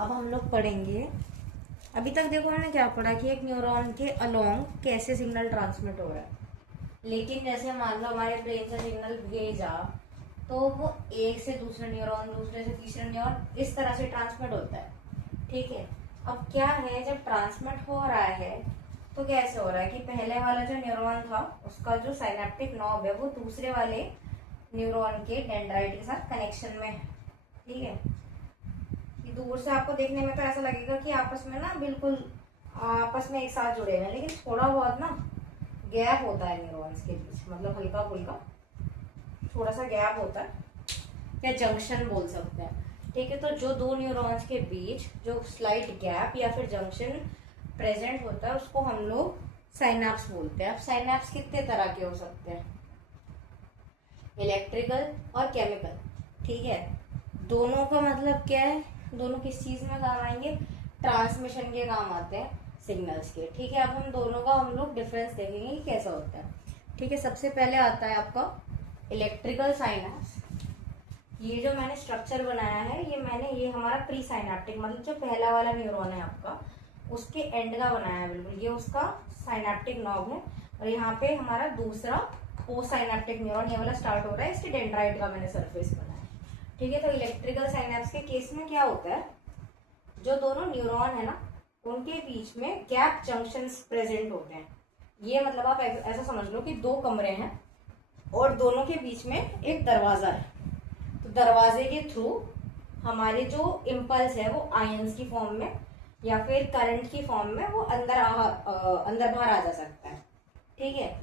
अब हम लोग पढ़ेंगे। अभी तक देखो हमने क्या पढ़ा कि एक न्यूरॉन के अलोंग कैसे सिग्नल ट्रांसमिट हो रहा है, लेकिन जैसे मान लो हमारे ब्रेन से सिग्नल भेजा तो वो एक से दूसरे न्यूरॉन, दूसरे से तीसरे न्यूरॉन, इस तरह से ट्रांसमिट होता है। ठीक है, अब क्या है, जब ट्रांसमिट हो रहा है तो कैसे हो रहा है कि पहले वाला जो न्यूरॉन था उसका जो साइनेप्टिक नॉब है वो दूसरे वाले न्यूरॉन के डेंड्राइट के साथ कनेक्शन में है। ठीक है, कि दूर से आपको देखने में तो ऐसा लगेगा कि आपस में ना बिल्कुल आपस में एक साथ जुड़े हुए हैं, लेकिन थोड़ा बहुत ना गैप होता है न्यूरॉन्स के बीच, मतलब हल्का फुल्का थोड़ा सा गैप होता है या जंक्शन बोल सकते हैं। ठीक है, तो जो दो न्यूरॉन्स के बीच जो स्लाइट गैप या फिर जंक्शन प्रेजेंट होता है उसको हम लोग साइनैप्स बोलते हैं। अब साइनैप्स कितने तरह के हो सकते हैं, इलेक्ट्रिकल और केमिकल। ठीक है, दोनों का मतलब क्या है, दोनों किस चीज में काम आएंगे, ट्रांसमिशन के काम आते हैं सिग्नल्स के। ठीक है, अब हम दोनों का हम लोग डिफरेंस देखेंगे कि कैसा होता है। ठीक है, सबसे पहले आता है आपका इलेक्ट्रिकल साइनैप्स। ये जो मैंने स्ट्रक्चर बनाया है ये हमारा प्री साइनैप्टिक, मतलब जो पहला वाला न्यूरॉन है आपका उसके एंड का बनाया है बिल्कुल, ये उसका साइनैप्टिक नॉब है। और यहाँ पे हमारा दूसरा पोस्ट साइनैप्टिक न्यूरॉन ये वाला स्टार्ट हो रहा है, इसके डेंड्राइट का मैंने सरफेस बनाया है। ठीक है, तो इलेक्ट्रिकल साइनैप्स के केस में क्या होता है, जो दोनों न्यूरॉन है ना उनके बीच में गैप जंक्शंस प्रेजेंट होते हैं। ये मतलब आप ऐसा समझ लो कि दो कमरे हैं और दोनों के बीच में एक दरवाजा है, तो दरवाजे के थ्रू हमारे जो इम्पल्स है वो आयंस की फॉर्म में या फिर करंट की फॉर्म में वो अंदर बाहर आ जा सकता है। ठीक है,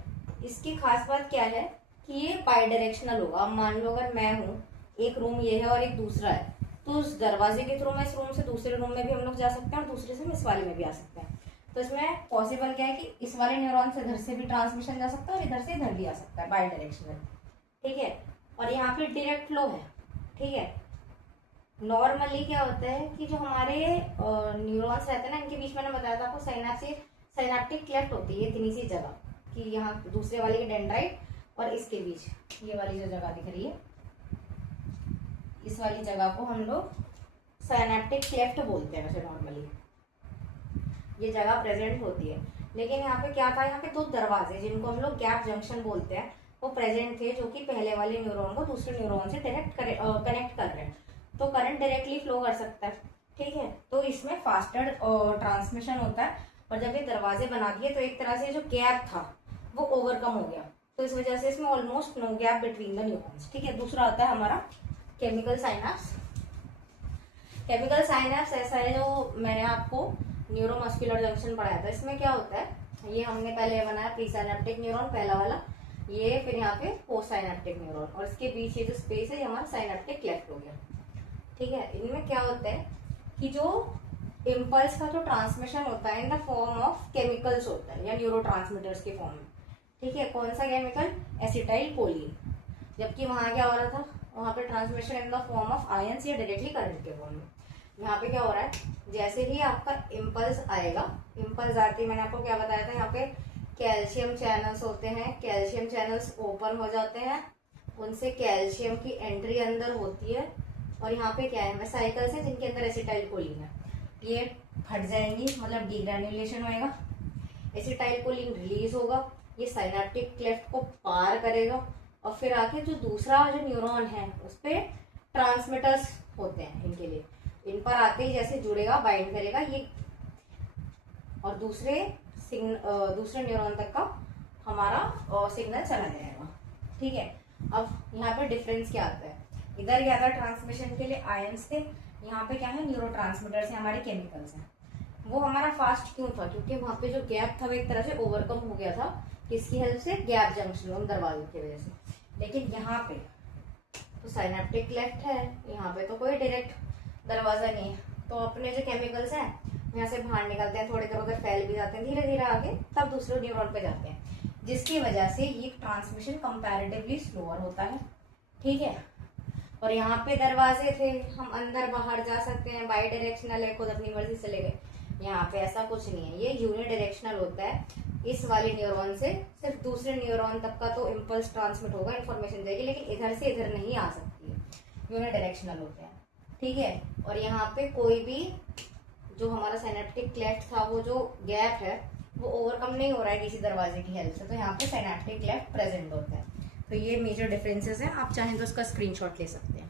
इसकी खास बात क्या है कि ये बाई डायरेक्शनल होगा। अब मान लो अगर मैं हूँ, एक रूम ये है और एक दूसरा है, तो उस दरवाजे के थ्रू मैं इस रूम से दूसरे रूम में भी हम लोग जा सकते हैं और दूसरे से इस वाले में भी आ सकते हैं। तो इसमें पॉसिबल क्या है कि इस वाले न्यूरॉन से इधर से भी ट्रांसमिशन जा सकता है और इधर से इधर भी आ सकता है, बाई डायरेक्शनल। ठीक है, और यहाँ पे डायरेक्ट फ्लो है। ठीक है, नॉर्मली क्या होता है कि जो हमारे न्यूरॉन्स रहते हैं ना इनके बीच मैंने बताया था आपको साइनैप्टिक क्लेफ्ट होती है, इतनी सी जगह कि यहाँ दूसरे वाले के डेंड्राइट और इसके बीच ये वाली जो जगह दिख रही है, इस वाली जगह को हम लोग साइनैप्टिक क्लेफ्ट बोलते हैं वैसे नॉर्मली, ये जगह प्रेजेंट होती है। लेकिन यहाँ पे क्या था, यहाँ पे दो दरवाजे जिनको हम लोग गैप जंक्शन बोलते हैं वो प्रेजेंट थे, जो कि पहले वाले न्यूरॉन को दूसरे न्यूरॉन से डायरेक्ट कनेक्ट कर रहे हैं, तो करंट डायरेक्टली फ्लो कर सकता है। ठीक है, तो इसमें फास्टर ट्रांसमिशन होता है। और जब ये दरवाजे बना दिए तो एक तरह से जो गैप था वो ओवरकम हो गया, तो इस वजह से इसमें almost no gap between the neurons. ठीक है, दूसरा आता है हमारा केमिकल साइनैप्स। केमिकल साइनैप्स ऐसा है जो मैंने आपको न्यूरोमस्कुलर जंक्शन पढ़ाया था, इसमें क्या होता है, ये हमने पहले बनाया प्री साइनैप्टिक न्यूरॉन पहला वाला, ये फिर यहाँ पे पोस्ट साइनैप्टिक न्यूरॉन और इसके बीच ये जो स्पेस है ये हमारा साइनैप्टिक क्लेफ्ट हो गया। ठीक है, इनमें क्या होता है कि जो इम्पल्स का जो ट्रांसमिशन होता है in the form of chemicals होता है या न्यूरो ट्रांसमीटर्स के फॉर्म में। ठीक है, कौन सा केमिकल, एसिटाइल कोलिन। जबकि वहां क्या हो रहा था, वहां पे transmission in the form of ions या डायरेक्टली करंट के फॉर्म में। यहाँ पे क्या हो रहा है, जैसे ही आपका इम्पल्स आएगा, इम्पल्स आते ही मैंने आपको क्या बताया था, यहाँ पे कैल्शियम चैनल्स होते हैं, कैल्शियम चैनल्स ओपन हो जाते हैं, उनसे कैल्शियम की एंट्री अंदर होती है और यहाँ पे क्या है, वेसाइकल्स है जिनके अंदर एसिटाइल कोलिन है, ये फट जाएंगी, मतलब डीग्रेन्युलेशन होएगा, एसिटाइल कोलिन रिलीज होगा, ये साइनैप्टिक क्लेफ्ट को पार करेगा और फिर आके जो दूसरा जो न्यूरॉन है उस पर ट्रांसमीटर्स होते हैं इनके लिए, इन पर आते ही जैसे जुड़ेगा, बाइंड करेगा ये और दूसरे न्यूरॉन तक का हमारा सिग्नल चला जाएगा। ठीक है, अब यहाँ पे डिफरेंस क्या आता है, इधर क्या था, ट्रांसमिशन के लिए आयंस थे, यहाँ पे क्या है, न्यूरो ट्रांसमीटर्स है, हमारे केमिकल्स हैं। वो हमारा फास्ट क्यों था, क्योंकि वहां पे जो गैप था वो एक तरह से ओवरकम हो गया था, किसकी हेल्प से, गैप जंक्शन उन दरवाजों की वजह से। लेकिन यहाँ पे तो साइनैप्टिक क्लेफ्ट है, यहाँ पे तो कोई डायरेक्ट दरवाजा नहीं है, तो अपने जो केमिकल्स हैं यहाँ से बाहर निकलते हैं, थोड़ी देर उधर फैल भी जाते हैं, धीरे धीरे आगे तब दूसरे न्यूरॉन पे जाते हैं, जिसकी वजह से ये ट्रांसमिशन कंपैरेटिवली स्लोअर होता है। ठीक है, और यहाँ पे दरवाजे थे, हम अंदर बाहर जा सकते हैं, बाई डायरेक्शनल है, खुद अपनी मर्जी से चले गए। यहाँ पे ऐसा कुछ नहीं है, ये यूनिडायरेक्शनल होता है, इस वाले न्यूरॉन से सिर्फ दूसरे न्यूरॉन तक का तो इम्पल्स ट्रांसमिट होगा, इन्फॉर्मेशन जाएगी, लेकिन इधर से इधर नहीं आ सकती है, यूनिडायरेक्शनल होते हैं। ठीक है, और यहाँ पे कोई भी जो हमारा सिनेप्टिक क्लेफ्ट था, वो जो गैप है वो ओवरकम नहीं हो रहा है किसी दरवाजे की हेल्प से, तो यहाँ पे सिनेप्टिक क्लेफ्ट प्रेजेंट होता है। तो ये मेजर डिफरेंसेस हैं, आप चाहें तो इसका स्क्रीनशॉट ले सकते हैं।